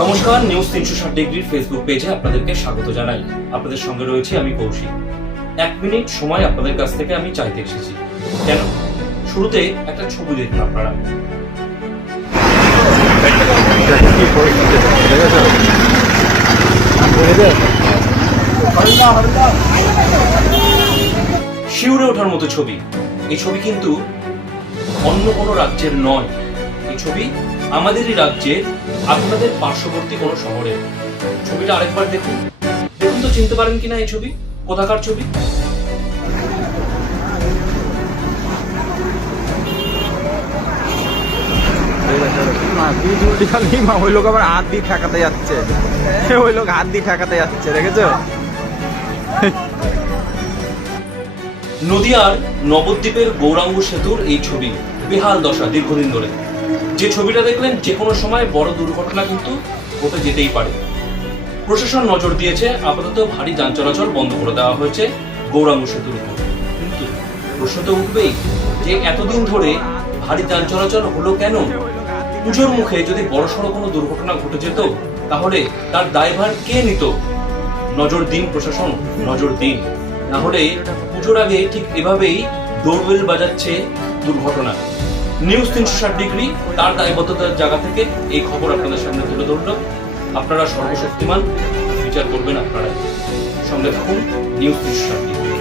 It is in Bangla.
নমস্কার, নিউজ 360 ডিগ্রির ফেসবুক পেজে আপনাদেরকে স্বাগত জানাই। আপনাদের সঙ্গে রয়েছে আমি কৌশিক। 1 মিনিট সময় আপনাদের কাছ থেকে আমি চাইতে এসেছি। কেন? শুরুতে একটা ছবি দেখুন আপনারা। শিউরে ওঠার মতো ছবি। এই ছবি কিন্তু অন্য কোনো রাজ্যের নয়। এই ছবি আমাদেরই রাজ্যের, আপনাদের পার্শ্ববর্তী কোনো শহরের। ছবিটা আরেকবার দেখুন তো চিনতে পারেন কিনা এই ছবি কোথাকার ছবি। ওই লোক আবার হাত দিয়ে ঠেকাতে যাচ্ছে, ওই লোক হাত দিয়ে ঠেকাতে যাচ্ছে, দেখেছো? নদিয়ার নবদ্বীপের গৌরাঙ্গ সেতুর এই ছবি বেহাল দশা দীর্ঘদিন ধরে। যে ছবিটা দেখলেন যে কোনো সময় বড় দুর্ঘটনা কিন্তু ঘটে যেতেই পারে। প্রশাসন নজর দিয়েছে, আপাতত ভারী যান চলাচল বন্ধ করে দেওয়া হয়েছে গৌরাঙ্গ সেতুর উপর। কিন্তু প্রশ্ন তো উঠবেই যে এতদিন ধরে ভারী যান চলাচল হলো কেন? পুজোর মুখে যদি বড়সড় কোনো দুর্ঘটনা ঘটে যেত তাহলে তার দায়ভার কে নিত? নজর দিন প্রশাসন, নজর দিন, না হলে পুজোর আগে ঠিক এভাবেই ডোরবেল বাজাচ্ছে দুর্ঘটনা। নিউজ 360 ডিগ্রি তার দায়বদ্ধতার জায়গা থেকে এই খবর আপনাদের সামনে তুলে ধরল। আপনারা সর্বশক্তিমান, বিচার করবেন আপনারা। সঙ্গে থাকুন নিউজ 360 ডিগ্রি।